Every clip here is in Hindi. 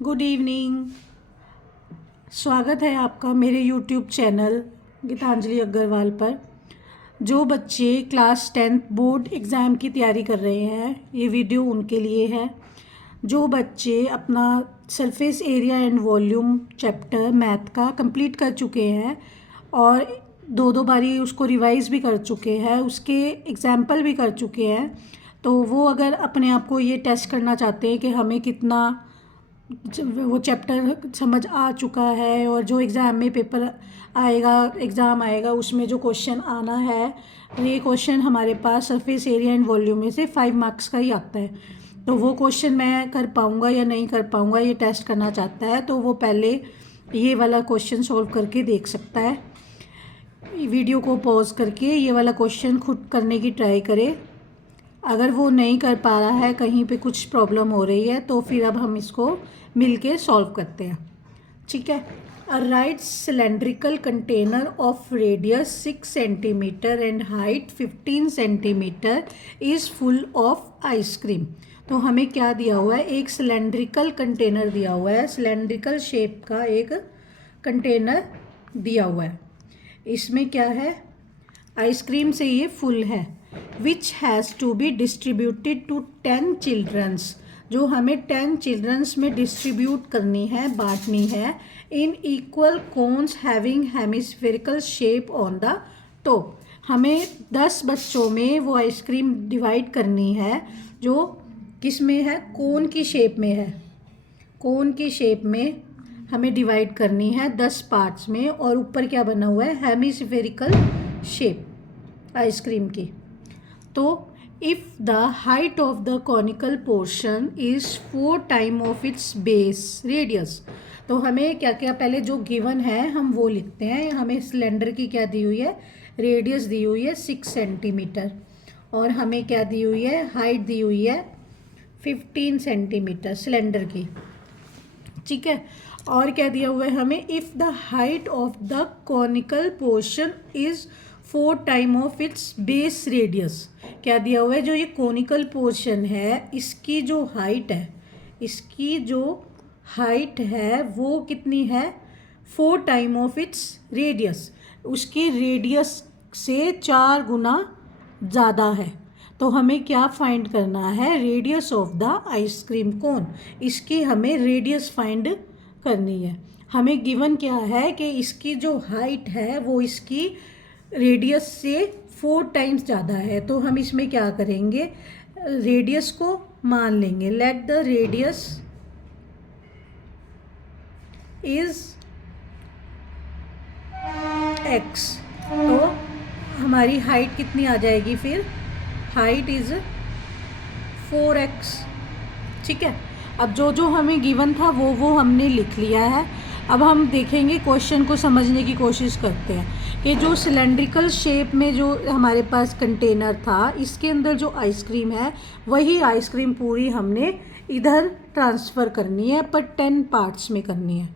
Good evening. स्वागत है आपका मेरे यूट्यूब चैनल गीतांजलि अग्रवाल पर। जो बच्चे क्लास 10th बोर्ड एग्ज़ाम की तैयारी कर रहे हैं, ये वीडियो उनके लिए है। जो बच्चे अपना surface area and volume chapter math का कंप्लीट कर चुके हैं और दो बारी उसको रिवाइज़ भी कर चुके हैं, उसके एग्ज़ाम्पल भी कर चुके हैं, तो वो अगर अपने आप को ये टेस्ट करना चाहते हैं कि हमें कितना वो चैप्टर समझ आ चुका है और जो एग्ज़ाम में पेपर आएगा, एग्ज़ाम आएगा, उसमें जो क्वेश्चन आना है, ये क्वेश्चन हमारे पास सरफेस एरिया एंड वॉल्यूम में से 5 मार्क्स का ही आता है। तो वो क्वेश्चन मैं कर पाऊँगा या नहीं कर पाऊँगा, ये टेस्ट करना चाहता है, तो वो पहले ये वाला क्वेश्चन सॉल्व करके देख सकता है। वीडियो को पॉज करके ये वाला क्वेश्चन खुद करने की ट्राई करे। अगर वो नहीं कर पा रहा है, कहीं पे कुछ प्रॉब्लम हो रही है, तो फिर अब हम इसको मिलके सॉल्व करते हैं। ठीक है। A right cylindrical container of radius 6 centimetre and height 15 centimetre is full of ice cream. तो हमें क्या दिया हुआ है? एक सिलेंड्रिकल कंटेनर दिया हुआ है, सिलेंड्रिकल शेप का एक कंटेनर दिया हुआ है। इसमें क्या है? आइसक्रीम से ये फुल है। Which has to be distributed to 10 childrens, जो हमें 10 चिल्ड्रंस में डिस्ट्रीब्यूट करनी है, बांटनी है, in equal cones having hemispherical shape on the top. हमें 10 बच्चों में वो आइसक्रीम डिवाइड करनी है जो किस में है? कोन की शेप में है। कोन की शेप में हमें डिवाइड करनी है 10 पार्ट्स में, और ऊपर क्या बना हुआ है? हेमिस्फेरिकल शेप आइसक्रीम की। तो if the height of the conical portion is 4 time of its base radius, तो हमें क्या क्या पहले जो गिवन है हम वो लिखते हैं। हमें सिलेंडर की क्या दी हुई है? रेडियस दी हुई है 6 सेंटीमीटर, और हमें क्या दी हुई है? हाइट दी हुई है 15 सेंटीमीटर सिलेंडर की। ठीक है। और क्या दिया हुआ है हमें? If the height of the conical portion is 4 time of its base radius. क्या दिया हुआ है? जो ये कॉनिकल पोर्शन है, इसकी जो हाइट है, इसकी जो हाइट है वो कितनी है? 4 टाइम ऑफ इट्स रेडियस। उसकी रेडियस से 4 गुना ज़्यादा है। तो हमें क्या फाइंड करना है? Radius of the ice cream cone. इसकी हमें रेडियस फाइंड करनी है। हमें गिवन क्या है कि इसकी जो हाइट है वो इसकी रेडियस से 4 टाइम्स ज़्यादा है। तो हम इसमें क्या करेंगे? रेडियस को मान लेंगे। Let the radius is x। तो हमारी हाइट कितनी आ जाएगी फिर? Height is 4x। ठीक है। अब जो जो हमें गिवन था वो हमने लिख लिया है। अब हम देखेंगे, क्वेश्चन को समझने की कोशिश करते हैं कि जो सिलेंड्रिकल शेप में जो हमारे पास कंटेनर था, इसके अंदर जो आइसक्रीम है वही आइसक्रीम पूरी हमने इधर ट्रांसफ़र करनी है, पर 10 पार्ट्स में करनी है।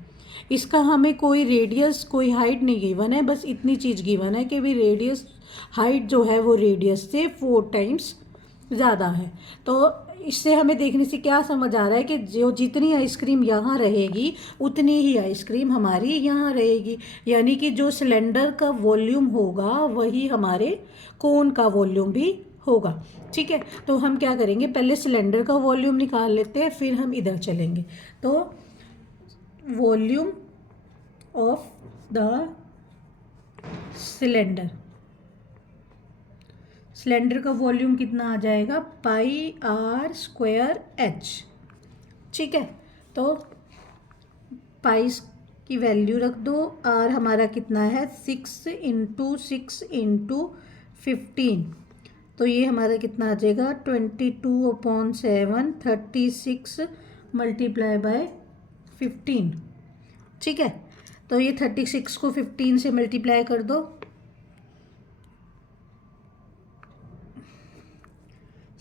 इसका हमें कोई रेडियस, कोई हाइट नहीं गिवन है, बस इतनी चीज़ गिवन है कि भी रेडियस, हाइट जो है वो रेडियस से 4 टाइम्स ज़्यादा है। तो इससे हमें देखने से क्या समझ आ रहा है कि जो जितनी आइसक्रीम यहाँ रहेगी उतनी ही आइसक्रीम हमारी यहाँ रहेगी, यानी कि जो सिलेंडर का वॉल्यूम होगा वही हमारे कोन का वॉल्यूम भी होगा। ठीक है। तो हम क्या करेंगे? पहले सिलेंडर का वॉल्यूम निकाल लेते हैं, फिर हम इधर चलेंगे। तो volume of the cylinder, cylinder का वॉल्यूम कितना आ जाएगा? पाई आर स्क्वायर एच। ठीक है। तो पाई की वैल्यू रख दो। आर हमारा कितना है? 6 इंटू 6 इंटू 15। तो ये हमारा कितना आ जाएगा? 22/7, 36 मल्टीप्लाई बाय 15। ठीक है। तो ये 36 को 15 से मल्टीप्लाई कर दो।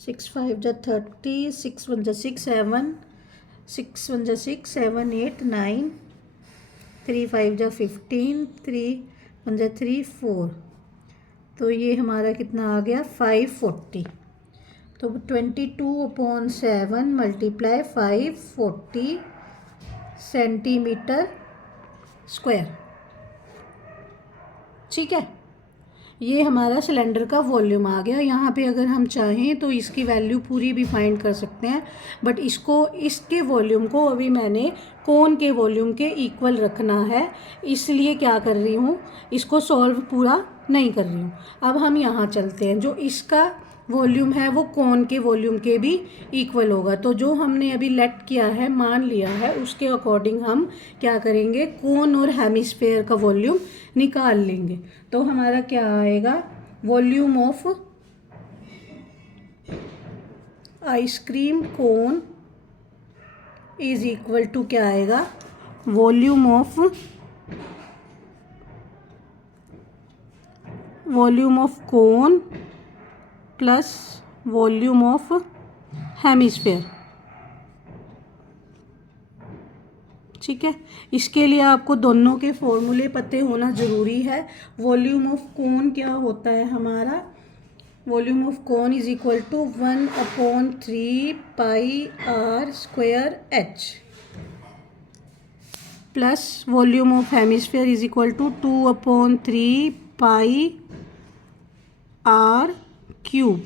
6 5 जा 30, 6 1 जा 6 7, 6 1 जा 6 7 8 9, 3 5 जा 15, 3 1 जा 3 4। तो ये हमारा कितना आ गया? 540। तो 22/7 मल्टीप्लाई 540 सेंटीमीटर स्क्वायर। ठीक है, ये हमारा सिलेंडर का वॉल्यूम आ गया। यहाँ पे अगर हम चाहें तो इसकी वैल्यू पूरी भी फाइंड कर सकते हैं, बट इसके वॉल्यूम को अभी मैंने कोन के वॉल्यूम के इक्वल रखना है, इसलिए क्या कर रही हूँ, इसको सॉल्व पूरा नहीं कर रही हूँ। अब हम यहाँ चलते हैं, जो इसका वॉल्यूम है वो कोन के वॉल्यूम के भी इक्वल होगा। तो जो हमने अभी लेट किया है, मान लिया है, उसके अकॉर्डिंग हम क्या करेंगे, कोन और हेमिस्फेयर का वॉल्यूम निकाल लेंगे। तो हमारा क्या आएगा, volume of ice cream cone is equal to क्या आएगा, volume of cone plus volume of hemisphere. ठीक है, इसके लिए आपको दोनों के फॉर्मूले पते होना ज़रूरी है। वॉल्यूम ऑफ कोन क्या होता है हमारा, volume of cone is equal to 1/3 pi r square h plus volume of hemisphere is equal to 2/3 pi r cube.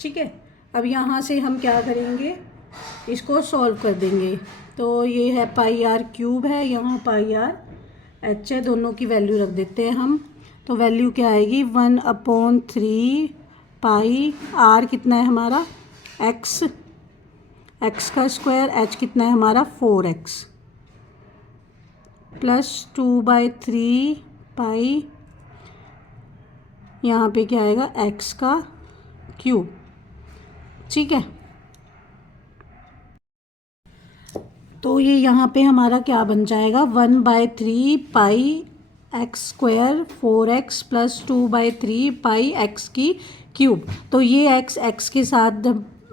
ठीक है, अब यहाँ से हम क्या करेंगे, इसको सॉल्व कर देंगे। तो ये है पाई आर क्यूब है, यहाँ पाई आर एच है, दोनों की वैल्यू रख देते हैं हम। तो वैल्यू क्या आएगी, 1/3 पाई आर कितना है हमारा, एक्स का स्क्वायर, एच कितना है हमारा 4x प्लस 2/3 पाई, यहाँ पे क्या आएगा, x का क्यूब। ठीक है, तो ये यहाँ पे हमारा क्या बन जाएगा, 1/3 पाई एक्स स्क्वायर 4x प्लस 2/3 पाई एक्स की क्यूब। तो ये x के साथ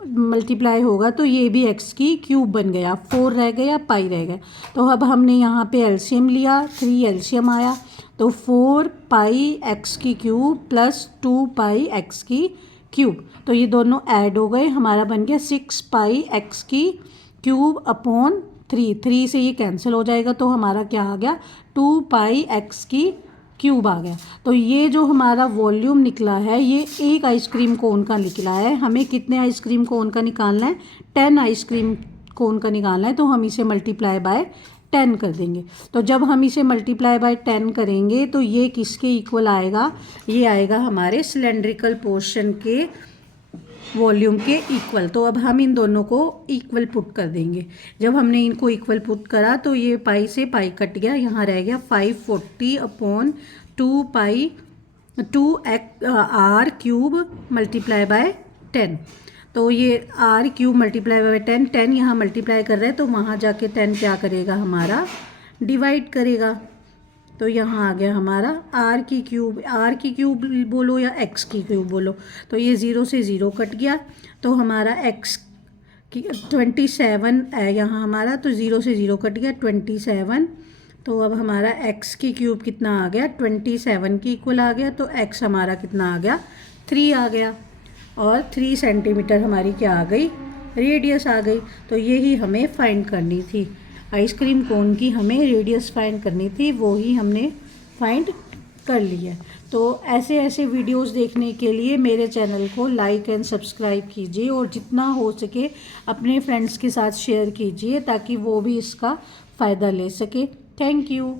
मल्टीप्लाई होगा तो ये भी x की क्यूब बन गया, 4 रह गया, पाई रह गया। तो अब हमने यहाँ पे एलसीएम लिया, 3 एलसीएम आया, तो 4 पाई एक्स की क्यूब प्लस 2 पाई एक्स की क्यूब। तो ये दोनों ऐड हो गए, हमारा बन गया 6 पाई एक्स की क्यूब अपॉन 3 से ये कैंसिल हो जाएगा, तो हमारा क्या आ गया, 2 पाई एक्स की क्यूब आ गया। तो ये जो हमारा वॉल्यूम निकला है, ये एक आइसक्रीम कोन का निकला है। हमें कितने आइसक्रीम कोन का निकालना है, 10 आइसक्रीम कोन का निकालना है। तो हम इसे मल्टीप्लाई बाय 10 कर देंगे। तो जब हम इसे मल्टीप्लाई बाय 10 करेंगे तो ये किसके इक्वल आएगा, ये आएगा हमारे सिलेंड्रिकल पोर्शन के वॉल्यूम के इक्वल। तो अब हम इन दोनों को इक्वल पुट कर देंगे। जब हमने इनको इक्वल पुट करा तो ये पाई से पाई कट गया, यहाँ रह गया 540 upon 2 pi 2 r cube multiply by 10। तो ये आर क्यूब मल्टीप्लाई बाय 10 यहाँ मल्टीप्लाई कर रहे हैं, तो वहाँ जाके 10 क्या करेगा, हमारा डिवाइड करेगा। तो यहाँ आ गया हमारा आर की क्यूब बोलो या एक्स की क्यूब बोलो, तो ये 0 से 0 कट गया। तो हमारा एक्स की 27 है यहाँ हमारा, तो 0 से 0 कट गया 27। तो अब हमारा एक्स की क्यूब कितना आ गया, 27 की इक्वल आ गया। तो एक्स हमारा कितना आ गया, 3 आ गया, और 3 सेंटीमीटर हमारी क्या आ गई, रेडियस आ गई। तो यही हमें फाइंड करनी थी, आइसक्रीम कोन की हमें रेडियस फाइंड करनी थी, वो ही हमने फाइंड कर लिया। तो ऐसे ऐसे वीडियोस देखने के लिए मेरे चैनल को लाइक एंड सब्सक्राइब कीजिए, और जितना हो सके अपने फ्रेंड्स के साथ शेयर कीजिए ताकि वो भी इसका फ़ायदा ले सके। Thank you.